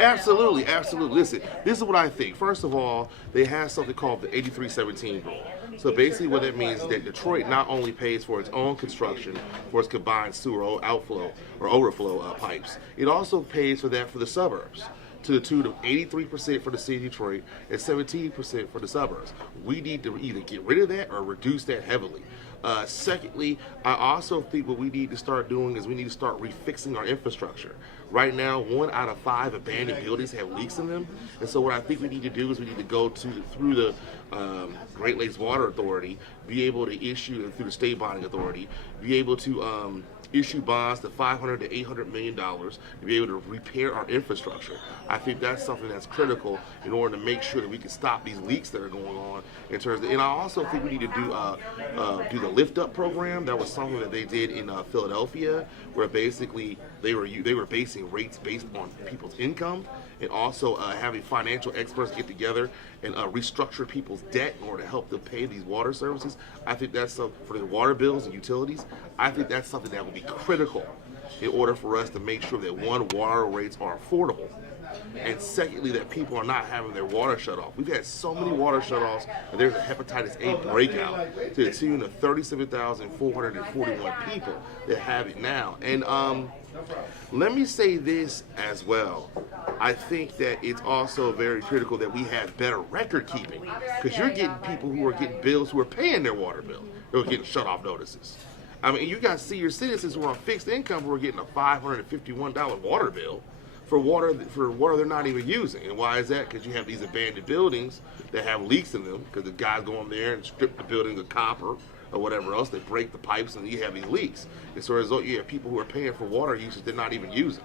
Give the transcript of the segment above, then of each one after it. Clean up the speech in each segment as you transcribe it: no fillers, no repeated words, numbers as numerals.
Absolutely, absolutely. Listen, this is what I think. First of all, they have something called the 8317 rule. So basically, what that means is that Detroit not only pays for its own construction for its combined sewer outflow or overflow pipes, it also pays for that for the suburbs to the tune of 83% for the city of Detroit and 17% for the suburbs. We need to either get rid of that or reduce that heavily. Secondly, I also think what we need to start doing is we need to start refixing our infrastructure. Right now, 1 out of 5 abandoned buildings have leaks in them, and so what I think we need to do is we need to go through the Great Lakes Water Authority, be able to issue through the State Bonding Authority, be able to issue bonds to $500 to $800 million to be able to repair our infrastructure. I think that's something that's critical in order to make sure that we can stop these leaks that are going on in terms of, and I also think we need to do the lift up program. That was something that they did in Philadelphia, where basically they were basing rates based on people's income, and also having financial experts get together and restructure people's debt in order to help them pay these water services. I think that's for the water bills and utilities. I think that's something that will be critical in order for us to make sure that one, water rates are affordable, and secondly, that people are not having their water shut off. We've had so many water shutoffs, and there's a hepatitis A breakout to the tune of 37,441 people that have it now. And let me say this as well. I think that it's also very critical that we have better record keeping, because you're getting people who are getting bills who are paying their water bill. They're getting shut off notices. I mean, you got senior citizens who are on fixed income who are getting a $551 water bill for water they're not even using. And why is that? Because you have these abandoned buildings that have leaks in them, because the guys go in there and strip the building of copper or whatever else. They break the pipes and you have these leaks. And so as a result, you have people who are paying for water usage they're not even using.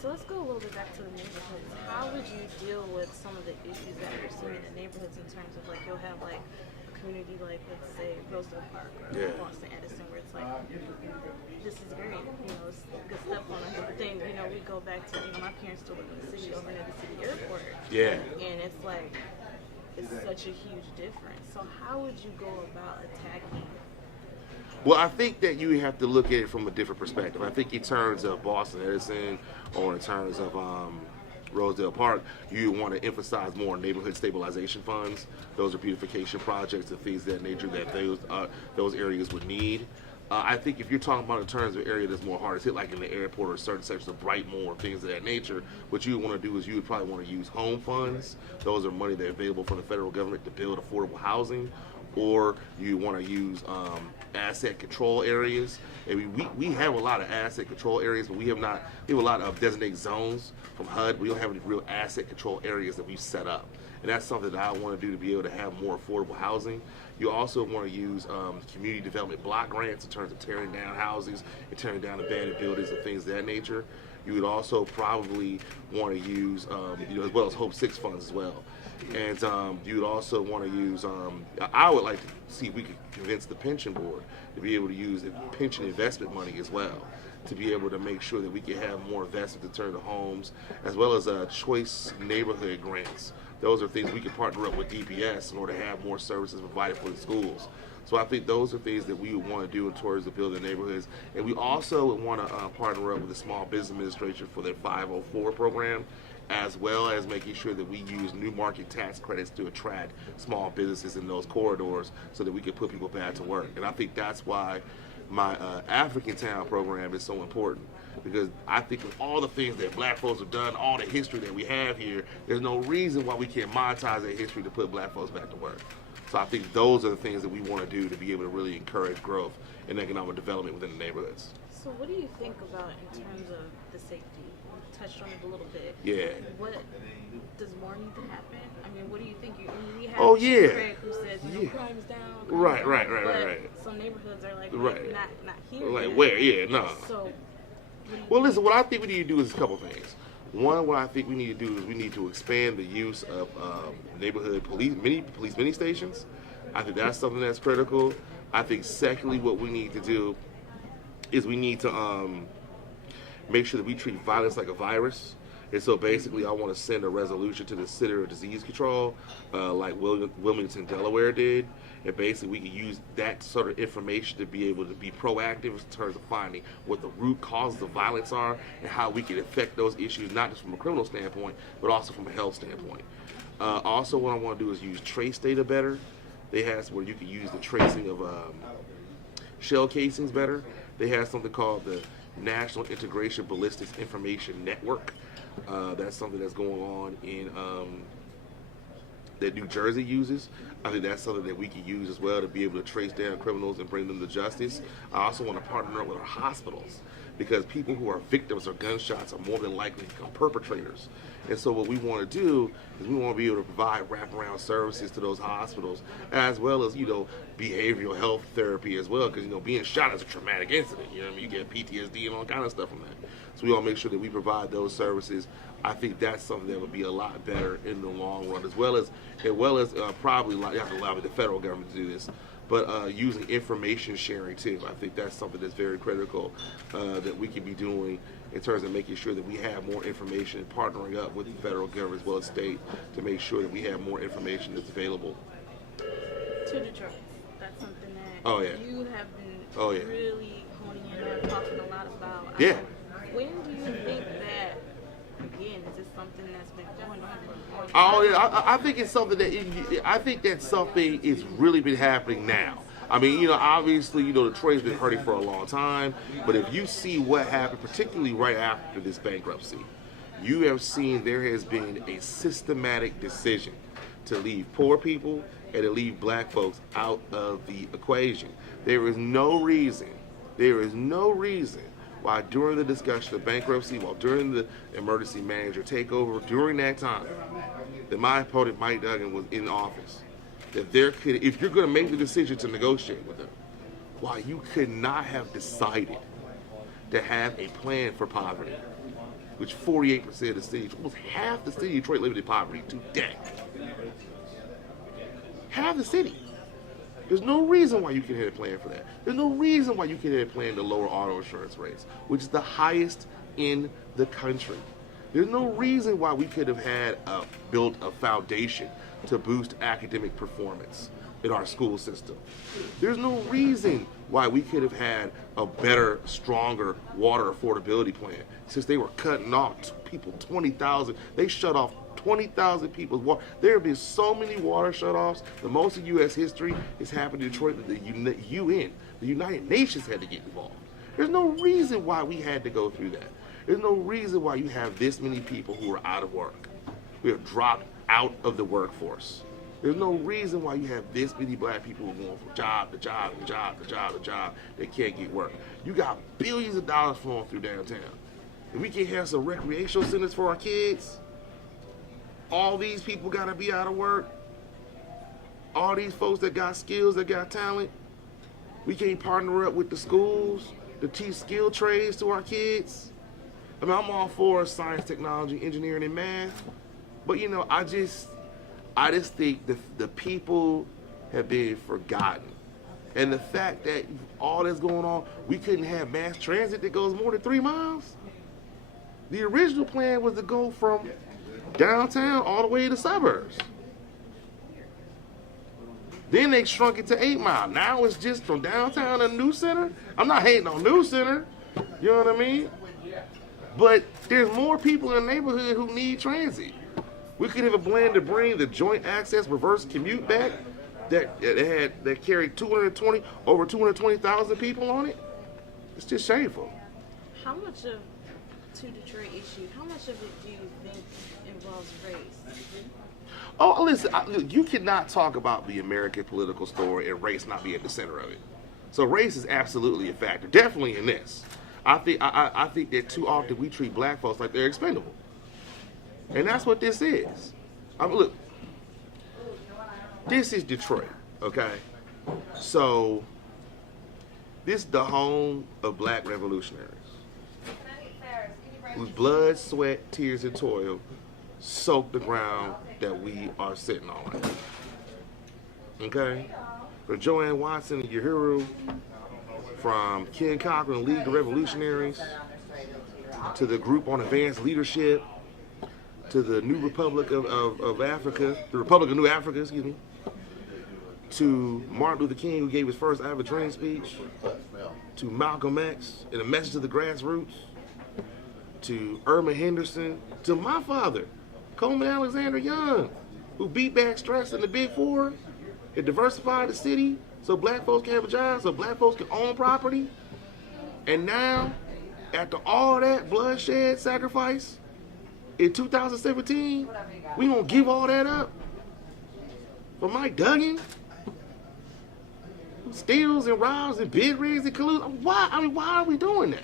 So let's go a little bit back to the neighborhoods. How would you deal with some of the issues that you're seeing in the neighborhoods in terms of, like, you'll have like a community like, let's say, Rosedale Park or Boston Edison, where it's like, this is great, it's a good step on a good thing. We go back to, my parents still live in the city over near the city airport. Yeah. And it's like, it's such a huge difference. So how would you go about attacking? Well, I think that you have to look at it from a different perspective. I think in terms of Boston Edison or in terms of Rosedale Park, you want to emphasize more neighborhood stabilization funds. Those are beautification projects and things of that nature that those areas would need. I think if you're talking about in terms of an area that's more hard to hit, like in the airport or certain sections of Brightmoor or things of that nature, what you would want to do is you would probably want to use home funds. Those are money that are available from the federal government to build affordable housing. Or you want to use asset control areas. And we have a lot of asset control areas, but we have a lot of designated zones from HUD. We don't have any real asset control areas that we've set up. And that's something that I want to do to be able to have more affordable housing. You also want to use community development block grants in terms of tearing down houses and tearing down abandoned buildings and things of that nature. You would also probably want to use, as well as Hope 6 funds as well. And you would also want to use, I would like to see if we could convince the pension board to be able to use the pension investment money as well, to be able to make sure that we can have more investment in terms of homes, as well as choice neighborhood grants. Those are things we can partner up with DPS in order to have more services provided for the schools. So I think those are things that we would want to do towards the building neighborhoods. And we also would want to partner up with the Small Business Administration for their 504 program, as well as making sure that we use new market tax credits to attract small businesses in those corridors so that we can put people back to work. And I think that's why my African Town program is so important, because I think with all the things that black folks have done, all the history that we have here, there's no reason why we can't monetize that history to put black folks back to work. So I think those are the things that we want to do to be able to really encourage growth and economic development within the neighborhoods. So what do you think about in terms of the safety? You touched on it a little bit. Yeah. What does more need to happen? I mean, what do you think? We have Craig who says, crime's down. Right. Some neighborhoods are like, Right. not here. Like yet. where? Yeah, no. So, well, listen, what I think we need to do is a couple things. One, what I think we need to do is we need to expand the use of neighborhood police mini stations. I think that's something that's critical. I think secondly, what we need to do is we need to make sure that we treat violence like a virus. And so basically, I want to send a resolution to the Center of Disease Control, like Wilmington, Delaware did. And basically, we can use that sort of information to be able to be proactive in terms of finding what the root causes of violence are and how we can affect those issues, not just from a criminal standpoint, but also from a health standpoint. Also, what I want to do is use trace data better. They have where you can use the tracing of shell casings better. They have something called the National Integration Ballistics Information Network. That's something that's going on in that New Jersey uses. I think that's something that we can use as well to be able to trace down criminals and bring them to justice. I also want to partner up with our hospitals because people who are victims of gunshots are more than likely to become perpetrators. And so what we want to do is we want to be able to provide wraparound services to those hospitals as well as, behavioral health therapy as well because, being shot is a traumatic incident. You know what I mean? You get PTSD and all kind of stuff from that. So we want to make sure that we provide those services. I think that's something that would be a lot better in the long run, as well as probably you have to allow the federal government to do this, but using information sharing too. I think that's something that's very critical that we can be doing in terms of making sure that we have more information, partnering up with the federal government as well as state to make sure that we have more information that's available. To Detroit, that's something that Oh, yeah. you have been Oh, yeah. really honing in on, talking a lot about. Yeah. When do you think that, again, is this something that's been going on? Oh yeah, I think it's something I think that something is really been happening now. I mean, obviously, Detroit's been hurting for a long time, but if you see what happened, particularly right after this bankruptcy, you have seen there has been a systematic decision to leave poor people and to leave black folks out of the equation. There is no reason why during the discussion of bankruptcy, while during the emergency manager takeover, during that time, that my opponent Mike Duggan was in office, that there could, if you're going to make the decision to negotiate with them, why you could not have decided to have a plan for poverty, which 48% of the city, almost half the city of Detroit living in poverty today. Half the city. There's no reason why you can have a plan for that. There's no reason why you can have a plan to lower auto insurance rates, which is the highest in the country. There's no reason why we could have built a foundation to boost academic performance in our school system. There's no reason why we could have had a better, stronger water affordability plan since they were cutting off people 20,000. They shut off 20,000 people's water. There have been so many water shutoffs. The most in U.S. history has happened in Detroit that the UN, the United Nations, had to get involved. There's no reason why we had to go through that. There's no reason why you have this many people who are out of work. We have dropped out of the workforce. There's no reason why you have this many black people who are going from job to job to job to job to job. They can't get work. You got billions of dollars flowing through downtown. And we can't have some recreational centers for our kids. All these people got to be out of work. All these folks that got skills, that got talent. We can't partner up with the schools to teach skill trades to our kids. I mean, I'm all for science, technology, engineering, and math. But, I just think the people have been forgotten. And the fact that all that's going on, we couldn't have mass transit that goes more than 3 miles. The original plan was to go from downtown all the way to the suburbs. Then they shrunk it to 8 Mile. Now it's just from downtown to New Center. I'm not hating on New Center. You know what I mean? But there's more people in the neighborhood who need transit. We could have a plan to bring the joint access reverse commute back that carried over 220,000 people on it. It's just shameful. How much of to Detroit issue, how much of it do you think involves race? Oh, listen, you cannot talk about the American political story and race not be at the center of it. So race is absolutely a factor, definitely in this. I think that too often we treat black folks like they're expendable. And that's what this is. Look, this is Detroit, okay? So this is the home of black revolutionaries whose blood, sweat, tears, and toil soak the ground that we are sitting on right now. Okay? From Joanne Watson and Uhuru, from Ken Cochran, League of Revolutionaries, to the Group on Advanced Leadership, to the New Republic of Africa, the Republic of New Africa, excuse me, to Martin Luther King, who gave his first I Have a Dream speech, to Malcolm X, and a message to the grassroots, to Irma Henderson, to my father, Coleman Alexander Young, who beat back stress in the Big Four and diversified the city so black folks can have a job, so black folks can own property. And now, after all that bloodshed, sacrifice, in 2017, we gonna give all that up for Mike Duggan, who steals and robs and bid rigs and colludes? Why? I mean, why are we doing that?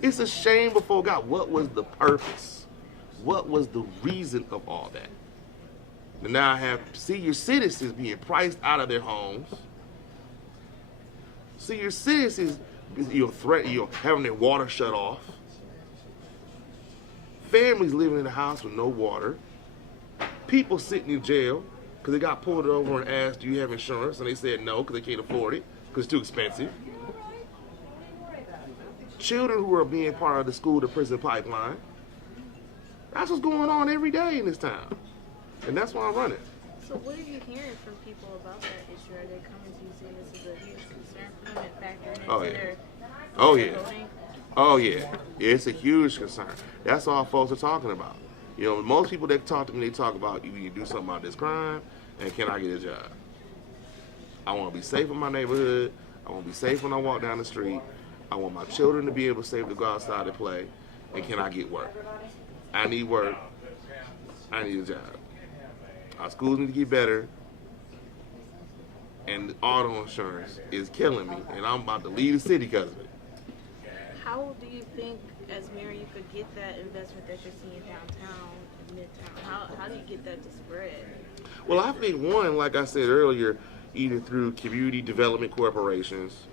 It's a shame before God. What was the purpose? What was the reason of all that? And now I have senior citizens being priced out of their homes. Senior citizens, having their water shut off. Families living in the house with no water. People sitting in jail because they got pulled over and asked, do you have insurance? And they said no because they can't afford it because it's too expensive. Children who are being part of the school to prison pipeline. That's what's going on every day in this town. And that's why I'm running. So what are you hearing from people about that issue? Are they coming to you saying this is a huge concern for them and factoring into their voting? Oh yeah. It's a huge concern. That's all folks are talking about. You know, most people that talk to me, they talk about, you can do something about this crime, and can I get a job? I want to be safe in my neighborhood. I want to be safe when I walk down the street. I want my children to be able to safe to go outside and play. And can I get work? I need work. I need a job. Our schools need to get better. And auto insurance is killing me. And I'm about to leave the city because of it. How do you think, as mayor, you could get that investment that you're seeing downtown and midtown? How do you get that to spread? Well, I think one, like I said earlier, either through community development corporations,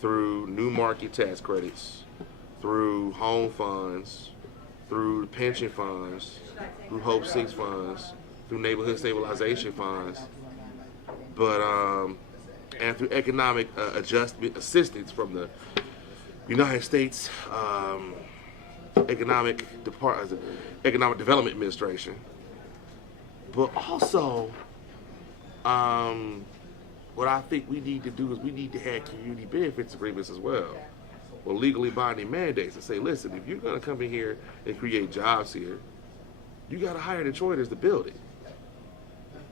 through new market tax credits, through home funds, through pension funds, through Hope 6 funds, through neighborhood stabilization funds, but and through economic adjustment assistance from the United States Economic Development Administration. But also, what I think we need to do is we need to have community benefits agreements as well, or legally binding mandates and say, listen, if you're going to come in here and create jobs here, you got to hire Detroiters to build it.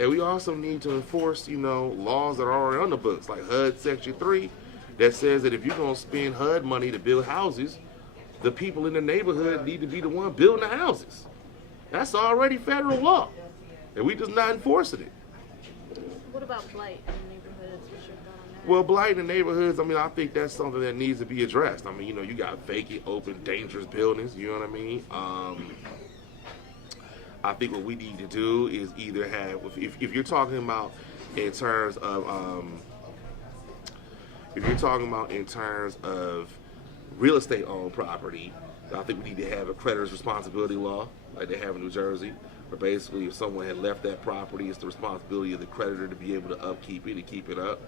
And we also need to enforce, laws that are already on the books, like HUD Section 3, that says that if you're going to spend HUD money to build houses, the people in the neighborhood need to be the one building the houses. That's already federal law, and we just not enforcing it. What about blight in the neighborhoods? What's your thought on that? Well, blight in the neighborhoods, I think that's something that needs to be addressed. You got vacant, open, dangerous buildings, you know what I mean? I think what we need to do is either have, if you're talking about in terms of, real estate owned property, I think we need to have a creditor's responsibility law, like they have in New Jersey, where basically if someone had left that property, it's the responsibility of the creditor to be able to upkeep it and keep it up.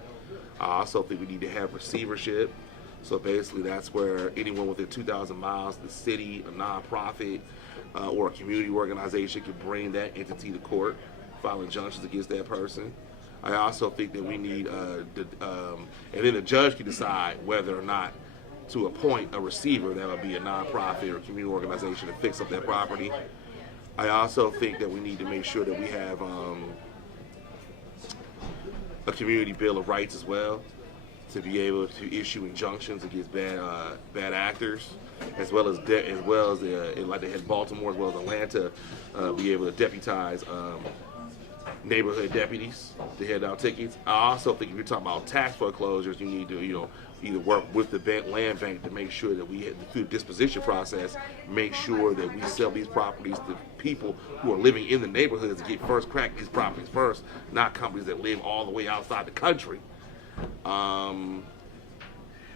I also think we need to have receivership. So basically that's where anyone within 2,000 miles, the city, a nonprofit, or a community organization can bring that entity to court, file injunctions against that person. I also think that we need, and then the judge can decide whether or not to appoint a receiver that would be a nonprofit or community organization to fix up that property. I also think that we need to make sure that we have a community bill of rights as well, to be able to issue injunctions against bad actors, as well as like they had Baltimore, as well as Atlanta, be able to deputize neighborhood deputies to hand out tickets. I also think if you're talking about tax foreclosures, you need to either work with the land bank to make sure that we, through the disposition process, make sure that we sell these properties to people who are living in the neighborhoods to get first crack these properties first, not companies that live all the way outside the country. Or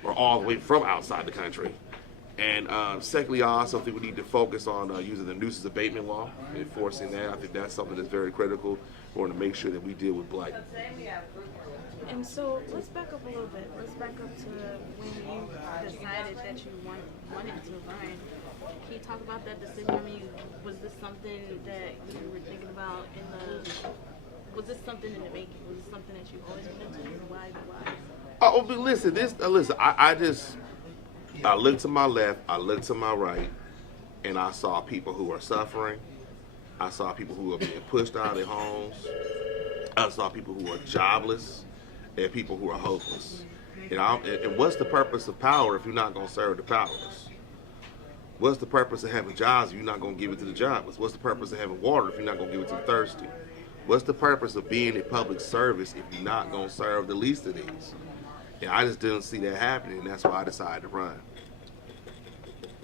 all the way from outside the country. And secondly, I also think we need to focus on using the nuisance abatement law, enforcing that. I think that's something that's very critical. We want to make sure that we deal with blight. And so let's back up a little bit. Let's back up to when you decided that you wanted to run. Can you talk about that decision? I mean, was this something that you were thinking about was this something in the making? Was this something that you always wanted to do? And why? Oh, but listen, I looked to my left, I looked to my right, and I saw people who are suffering. I saw people who are being pushed out of their homes. I saw people who are jobless and people who are hopeless. And what's the purpose of power if you're not going to serve the powerless? What's the purpose of having jobs if you're not going to give it to the jobless? What's the purpose of having water if you're not going to give it to the thirsty? What's the purpose of being in public service if you're not going to serve the least of these? And I just didn't see that happening, and that's why I decided to run.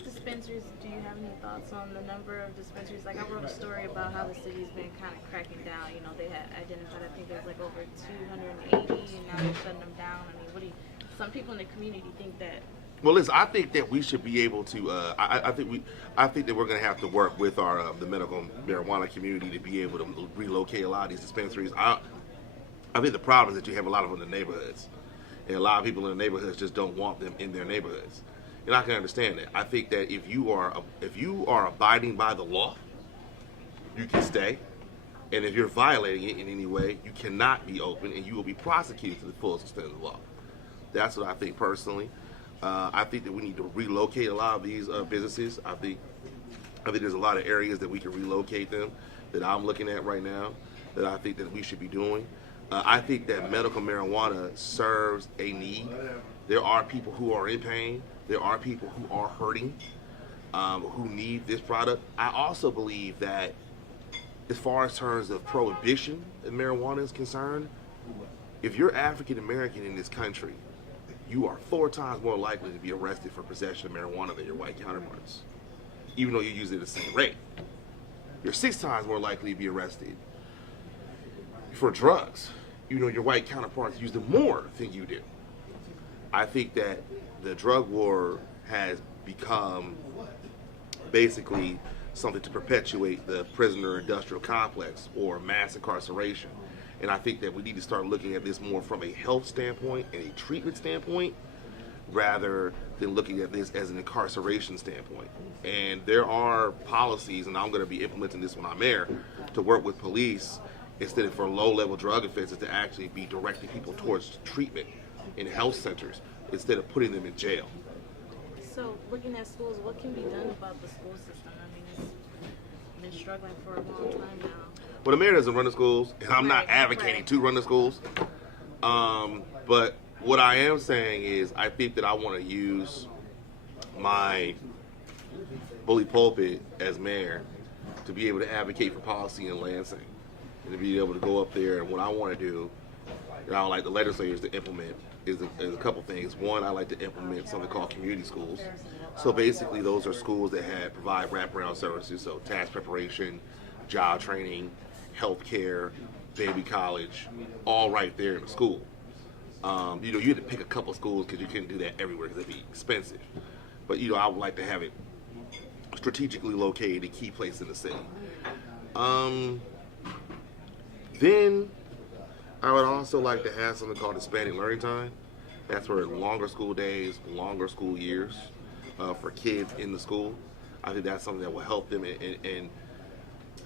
Dispensaries, do you have any thoughts on the number of dispensaries? Like, I wrote a story about how the city's been kind of cracking down. You know, they had identified, I think there's like over 280, and now they're shutting them down. I mean, some people in the community think that. Well, listen, I think that we should be able to. I think that we're going to have to work with our the medical marijuana community to be able to relocate a lot of these dispensaries. I think the problem is that you have a lot of them in the neighborhoods, and a lot of people in the neighborhoods just don't want them in their neighborhoods. And I can understand that. I think that if you are abiding by the law, you can stay, and if you're violating it in any way, you cannot be open, and you will be prosecuted to the fullest extent of the law. That's what I think personally. I think that we need to relocate a lot of these businesses. I think there's a lot of areas that we can relocate them that I'm looking at right now that I think that we should be doing. I think that medical marijuana serves a need. There are people who are in pain. There are people who are hurting, who need this product. I also believe that as far as terms of prohibition in marijuana is concerned, if you're African American in this country, you are 4 times more likely to be arrested for possession of marijuana than your white counterparts, even though you use it at the same rate. You're 6 times more likely to be arrested for drugs, even though your white counterparts use them more than you do. I think that the drug war has become basically something to perpetuate the prisoner industrial complex or mass incarceration. And I think that we need to start looking at this more from a health standpoint and a treatment standpoint rather than looking at this as an incarceration standpoint. And there are policies, and I'm going to be implementing this when I'm mayor, to work with police instead of for low-level drug offenses to actually be directing people towards treatment in health centers instead of putting them in jail. So, looking at schools, what can be done about the school system? I mean, it's been struggling for a long time now. Well, the mayor doesn't run the schools, and I'm not advocating to run the schools. But what I am saying is I think that I want to use my bully pulpit as mayor to be able to advocate for policy in Lansing and to be able to go up there. And what I want to do, and I would like the legislators to implement, is a couple things. One, I like to implement something called community schools. So basically, those are schools that provide wraparound services, so tax preparation, job training, healthcare, baby college, all right there in the school. You had to pick a couple schools because you couldn't do that everywhere because it'd be expensive. But I would like to have it strategically located in key places in the city. Then I would also like to have something called Hispanic Learning Time. That's where longer school days, longer school years for kids in the school. I think that's something that will help them. And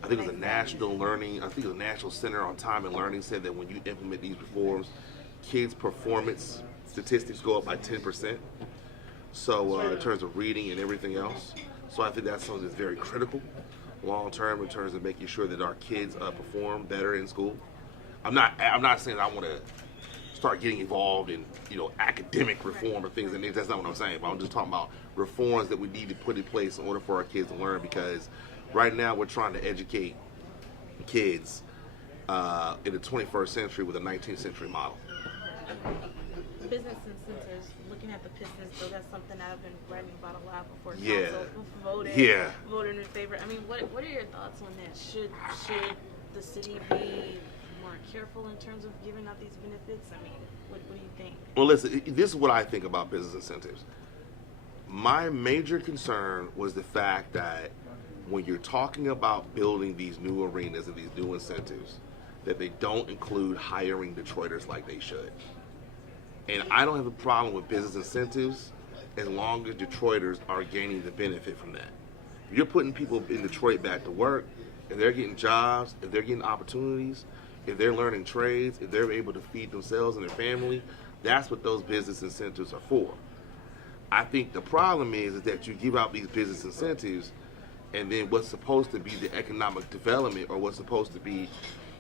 I think it was a National Center on Time and Learning said that when you implement these reforms, kids' performance statistics go up by 10%. So in terms of reading and everything else. So I think that's something that's very critical long term in terms of making sure that our kids perform better in school. I'm not saying I want to start getting involved in academic reform or things and that's not what I'm saying. But I'm just talking about reforms that we need to put in place in order for our kids to learn, because right now we're trying to educate kids in the 21st century with a 19th century model. Business incentives, looking at the Pistons, so that's something I've been writing about a lot before Yeah. council voted in favor. I mean, what are your thoughts on that? Should the city be more careful in terms of giving out these benefits? I mean, what do you think? Well, listen, this is what I think about business incentives. My major concern was the fact that when you're talking about building these new arenas and these new incentives, that they don't include hiring Detroiters like they should. And I don't have a problem with business incentives as long as Detroiters are gaining the benefit from that. If you're putting people in Detroit back to work, if they're getting jobs, if they're getting opportunities, if they're learning trades, if they're able to feed themselves and their family, that's what those business incentives are for. I think the problem is that you give out these business incentives, and then what's supposed to be the economic development, or what's supposed to be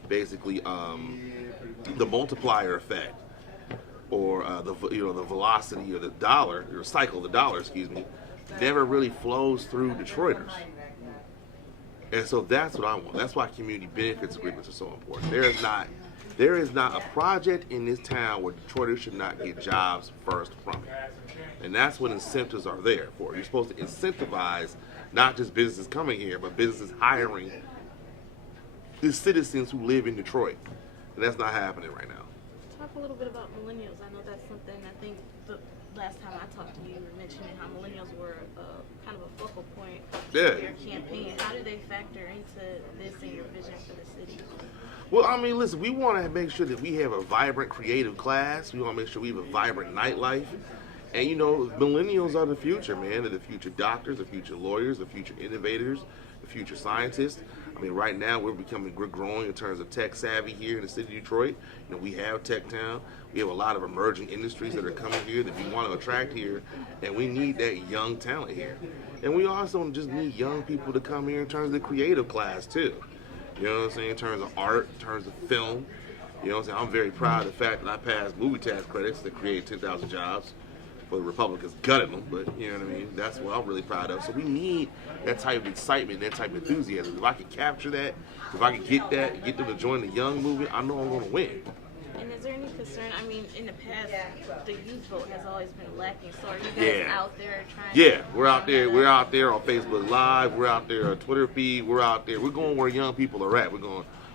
basically the multiplier effect, or the velocity or the dollar, or cycle of the dollar, never really flows through Detroiters. And so that's what I want. That's why community benefits agreements are so important. There is not a project in this town where Detroiters should not get jobs first from it. And that's what incentives are there for. You're supposed to incentivize not just businesses coming here, but businesses hiring the citizens who live in Detroit. And that's not happening right now. Talk a little bit about millennials. I know that's something, I think the last time I talked to you, you were mentioning how millennials were kind of a focal point of your campaign. How do they factor into this and your vision for the city? Well, I mean, listen, we want to make sure that we have a vibrant creative class. We want to make sure we have a vibrant nightlife. And, millennials are the future, man. They're the future doctors, the future lawyers, the future innovators, the future scientists. I mean, right now we're growing in terms of tech savvy here in the city of Detroit. We have Tech Town. We have a lot of emerging industries that are coming here that we want to attract here, and we need that young talent here. And we also just need young people to come here in terms of the creative class too. You know what I'm saying? In terms of art, in terms of film. You know what I'm saying? I'm very proud of the fact that I passed movie tax credits that create 10,000 jobs. For the Republicans gutted them, but you know what I mean? That's what I'm really proud of. So we need that type of excitement, that type of enthusiasm. If I can capture that, if I can get that, and get them to join the young movement, I know I'm going to win. And is there any concern? I mean, in the past, the youth vote has always been lacking. So are you guys out there trying? Yeah, we're out there. We're out there on Facebook Live. We're out there on Twitter feed. We're out there. We're going where young people are at.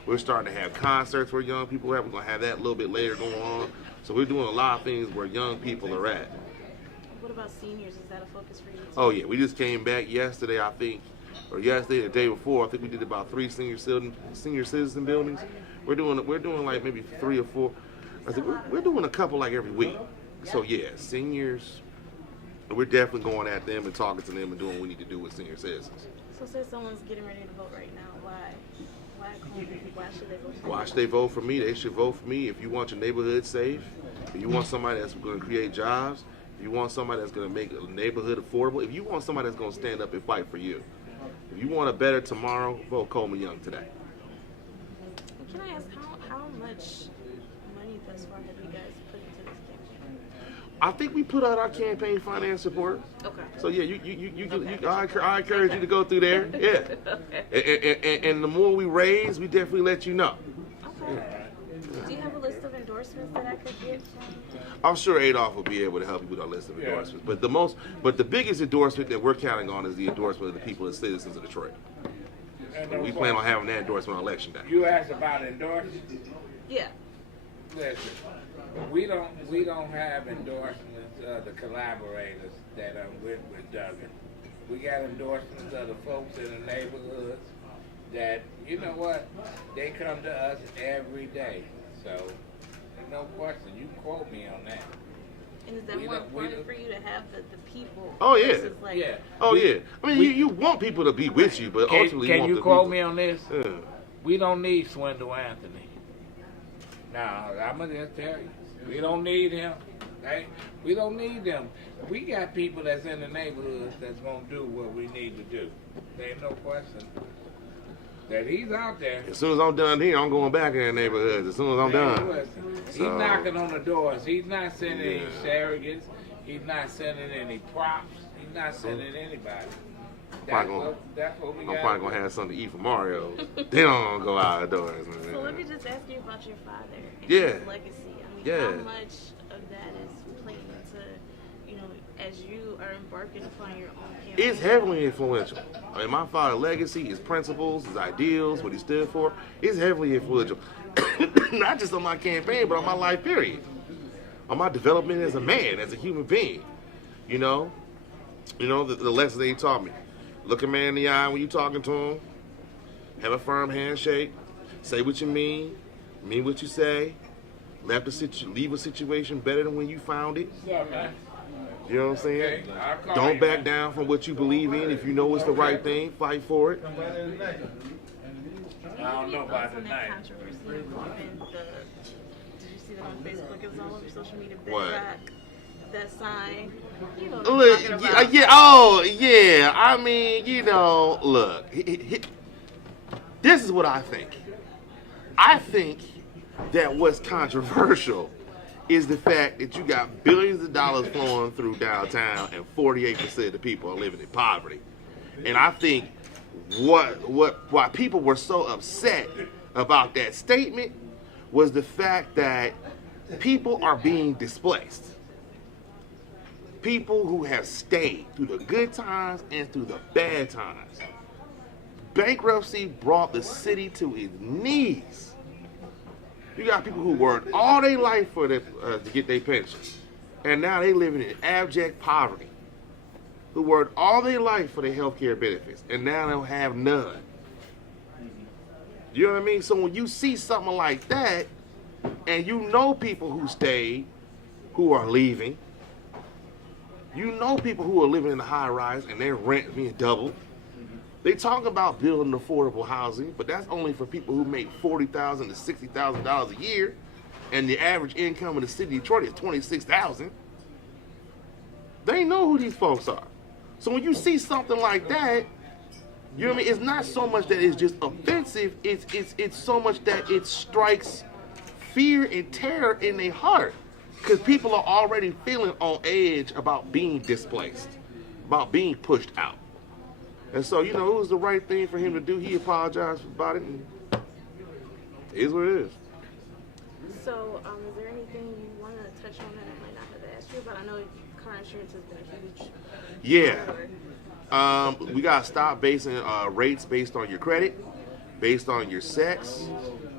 We're starting to have concerts where young people are at. We're going to have that a little bit later going on. So we're doing a lot of things where young people are at. What about seniors? Is that a focus for you too? Oh yeah, we just came back yesterday, I think, or yesterday, the day before. I think we did about 3 senior citizen buildings. We're doing like maybe 3 or 4. I think we're doing a couple like every week. So yeah, seniors, we're definitely going at them and talking to them and doing what we need to do with senior citizens. So say someone's getting ready to vote right now. Why should they vote for you? Why should they vote for me? They should vote for me if you want your neighborhood safe, if you want somebody that's going to create jobs, if you want somebody that's going to make a neighborhood affordable, if you want somebody that's going to stand up and fight for you, if you want a better tomorrow, vote Coleman Young today. Can I ask how much money thus far have you guys put into this campaign? I think we put out our campaign finance report. Okay. So yeah, I encourage you to go through there. Yeah. Okay. And the more we raise, we definitely let you know. Okay. Yeah. Do you have a list of endorsements that I could get from? I'm sure Adolph will be able to help you with our list of endorsements. But the biggest endorsement that we're counting on is the endorsement of the people and citizens of Detroit. We plan on having that endorsement on election day. You asked about endorsements? Yeah. Listen, we don't have endorsements of the collaborators that I'm with Duggan. We got endorsements of the folks in the neighborhoods that, you know what, they come to us every day. So, there's no question. You quote me on that. And is that more important for you to have the people? Oh yeah. Like, yeah. Oh yeah. I mean, you want people to be with you, but ultimately can you want you the quote people. Me on this? Yeah. We don't need Swindle Anthony. Now, I'm going to tell you, we don't need him. Right? We don't need them. We got people that's in the neighborhoods that's going to do what we need to do. There ain't no question that he's out there. As soon as I'm done here, I'm going back in the neighborhoods. As soon as I'm done. Listen, he's knocking on the doors. He's not sending any surrogates. He's not sending any props. He's not sending anybody. That's what we got. I'm probably going to have something to eat for Mario. Then I'm going to go outdoors. Man. So let me just ask you about your father and his legacy. I mean, how much of that is playing into, as you are embarking upon your own campaign? It's heavily influential. I mean, my father's legacy, his principles, his ideals, what he stood for, is heavily influential. Not just on my campaign, but on my life period. On my development as a man, as a human being. The lessons that he taught me. Look a man in the eye when you're talking to him. Have a firm handshake. Say what you mean. Mean what you say. Leave a situation better than when you found it. What's up, man? You know what I'm saying? Okay, I'll call Don't you, back man. down from what you believe in. If you know it's the right thing, fight for it. I don't know about On that tonight. controversy involving the, did you see that on Facebook? It was all over social media. What? Bedrock, that sign. You know what I'm Look, talking about. yeah, oh, yeah. I mean, you know, look. This is what I think. I think that what's controversial is the fact that you got billions of dollars flowing through downtown and 48% of the people are living in poverty. And I think why people were so upset about that statement was the fact that people are being displaced. People who have stayed through the good times and through the bad times. Bankruptcy brought the city to its knees. You got people who worked all their life for to get their pension, and now they living in abject poverty. Who worked all their life for their health care benefits, and now they don't have none. You know what I mean? So when you see something like that, and you know people who stayed, who are leaving, you know people who are living in the high rise and their rent being doubled. They talk about building affordable housing, but that's only for people who make $40,000 to $60,000 a year, and the average income in the city of Detroit is $26,000. They know who these folks are. So when you see something like that, you know what I mean? It's not so much that it's just offensive. It's so much that it strikes fear and terror in their heart, because people are already feeling on edge about being displaced, about being pushed out. And so, you know, it was the right thing for him to do. He apologized about it, and it is what it is. So, is there anything you want to touch on that I might not have asked you about? I know car insurance has been a huge Yeah. We got to stop basing rates based on your credit, based on your sex,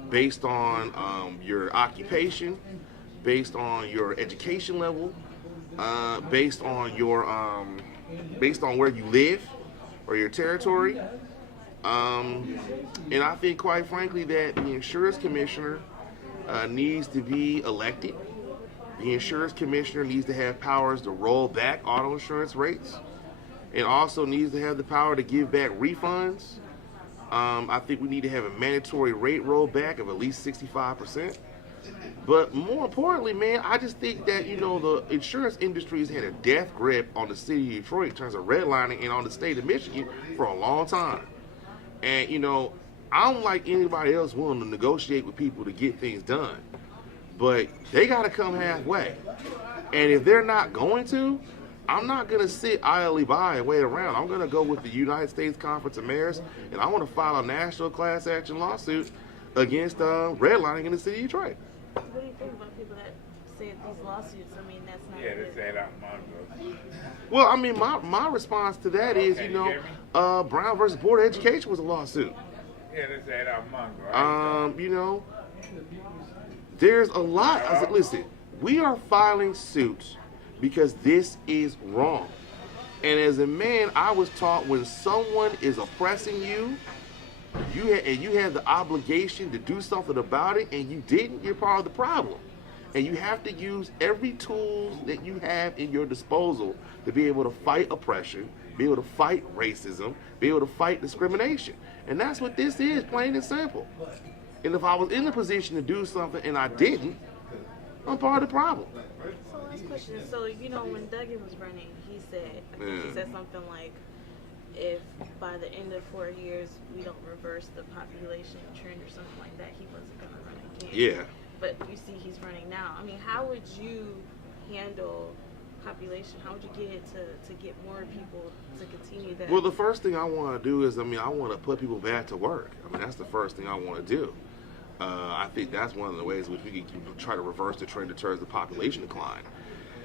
based on your occupation, based on your education level, based on where you live or your territory. And I think, quite frankly, that the insurance commissioner needs to be elected. The insurance commissioner needs to have powers to roll back auto insurance rates, and also needs to have the power to give back refunds. I think we need to have a mandatory rate rollback of at least 65%. But more importantly, man, I just think that, you know, the insurance industry has had a death grip on the city of Detroit in terms of redlining and on the state of Michigan for a long time. And, you know, I don't like anybody else willing to negotiate with people to get things done. But they got to come halfway. And if they're not going to, I'm not going to sit idly by and wait around. I'm going to go with the United States Conference of Mayors, and I want to file a national class action lawsuit against redlining in the city of Detroit. What do you think about people that say these lawsuits? I mean, that's not Yeah, good. they said I'm Mongo. Well, I mean, my response to that is, you Okay, you hear know, Brown versus Board of Education was a lawsuit. Yeah, they said I'm Mongo. You know, there's a lot. I said, listen, we are filing suits because this is wrong. And as a man, I was taught when someone is oppressing you, you have the obligation to do something about it, and you didn't, you're part of the problem. And you have to use every tool that you have in your disposal to be able to fight oppression, be able to fight racism, be able to fight discrimination. And that's what this is, plain and simple. And if I was in a position to do something and I didn't, I'm part of the problem. So last question. So, you know, when Duggan was running, he said, I think he said something like, if by the end of 4 years we don't reverse the population trend or something like that, he wasn't going to run again. Yeah. But you see he's running now. I mean, how would you handle population? How would you get it to get more people to continue that? Well, the first thing I want to do is, I want to put people back to work. That's the first thing I want to do. I think that's one of the ways in which we can try to reverse the trend in terms of population decline.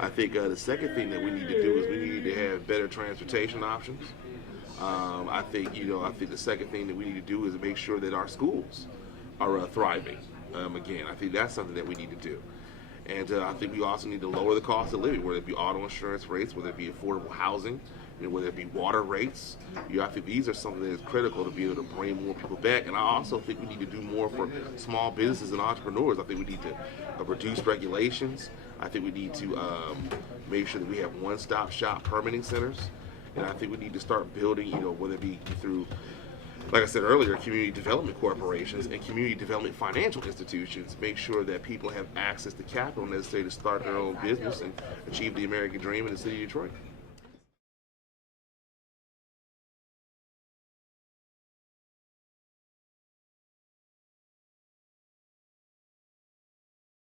I think the second thing that we need to do is we need to have better transportation options. I think the second thing that we need to do is make sure that our schools are thriving. Again, I think that's something that we need to do. And I think we also need to lower the cost of living, whether it be auto insurance rates, whether it be affordable housing, whether it be water rates. I think these are something that is critical to be able to bring more people back. And I also think we need to do more for small businesses and entrepreneurs. I think we need to reduce regulations. I think we need to make sure that we have one-stop shop permitting centers. And I think we need to start building, whether it be through, like I said earlier, community development corporations and community development financial institutions, make sure that people have access to capital necessary to start their own business and achieve the American dream in the city of Detroit.